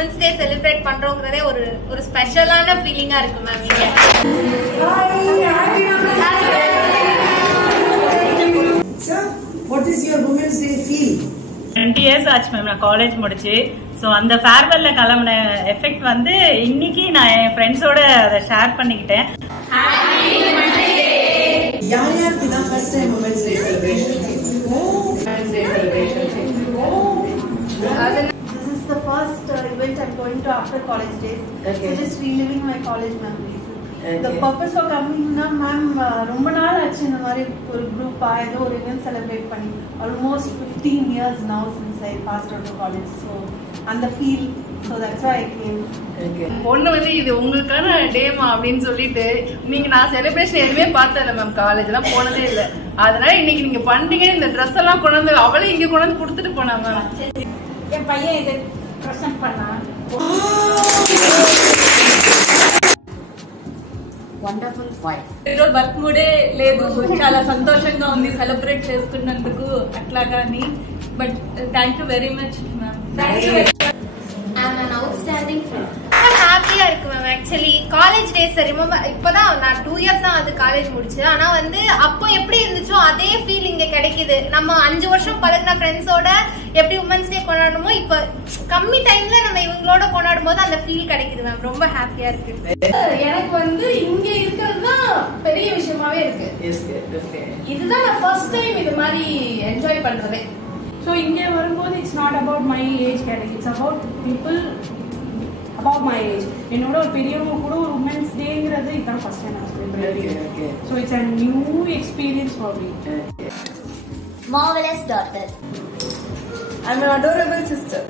Women's day celebrate பண்றோங்கிறதே ஒரு ஸ்பெஷலான ஃபீலிங்கா இருக்கு ma'am. Sir, what is your Women's Day feel? 20 years ஆச்சு மேம் நான் காலேஜ் முடிச்சு. ஸோ அந்த ஃபேர்வெல்ல கிளம்பின எஃபெக்ட் வந்து இன்னைக்கு நான் என் ஃப்ரெண்ட்ஸோட அதை ஷேர் பண்ணிக்கிட்டேன். யார் யாருக்கு தான் first time Women's Day celebration? Women's Day celebration. This is the first event I'm going to after college days. Okay. So just reliving my college memories. Okay. The purpose of coming na ma'am ரொம்ப நாள் ஆச்சு இந்த மாதிரி ஒரு குரூப்பா ஏதோ ஒரு event celebrate பண்ணி almost 15 years now since I passed out of college. So and the feel, so that's why I came. Okay. பொண்ணு வந்து இது உங்களுக்கான டேமா அப்படின்னு சொல்லிட்டு நீங்க நான் செலிப்ரேஷன் எதுவுமே பார்த்ததில்ல மேம், காலேஜ்லாம் போனதே இல்லை. அதனால இன்னைக்கு நீங்க பண்டிகை இந்த ட்ரெஸ் எல்லாம் கொண்டு வந்து அவளே இங்க கொண்டு வந்து கொடுத்துட்டு போனா மேம். என் பையன் இதை ப்ரெசென்ட் பண்ணா Wonderful wife. ఈరోజు బర్త్డే లేదు, చాలా సంతోషంగా ఉంది సెలబ్రేట్ చేసుకున్నందుకు అట్లా కానీ. But thank you very much ma'am. I'm an outstanding friend. ஹாப்பியா இருக்கு ma'am. Actually college days remember இப்பதான் நான் 2 இயர்ஸ் தான் அது காலேஜ் முடிச்சு. ஆனா வந்து அப்போ எப்படி இருந்துச்சோ அதே ஃபீல் இங்க கிடைக்குது. நம்ம 5 வருஷம் பழகின ஃப்ரெண்ட்ஸோட எப்படி உமன்ஸ் டே கொண்டாடணுமோ இப்ப கம்மி டைம்ல நம்ம இவங்களோட கொண்டாடும் போது அந்த ஃபீல் கிடைக்குது மேம். ரொம்ப ஹாப்பியா இருக்கு. எனக்கு வந்து இங்க இருக்கிறது தான் பெரிய விஷயமாவே இருக்கு. இதுதான் நான் ஃபர்ஸ்ட் டைம் இது மாதிரி என்ஜாய் பண்றதே. ஸோ இங்கே வரும்போது it's not about my age category, it's about people about my age. என்னோட ஒரு பெரியவங்க கூட ஒரு உமன்ஸ் டேங்கிறது இதுதான் ஃபர்ஸ்ட் டைம் நான் celebrate. So it's a new experience for me. Marvelous daughter. I'm an adorable sister.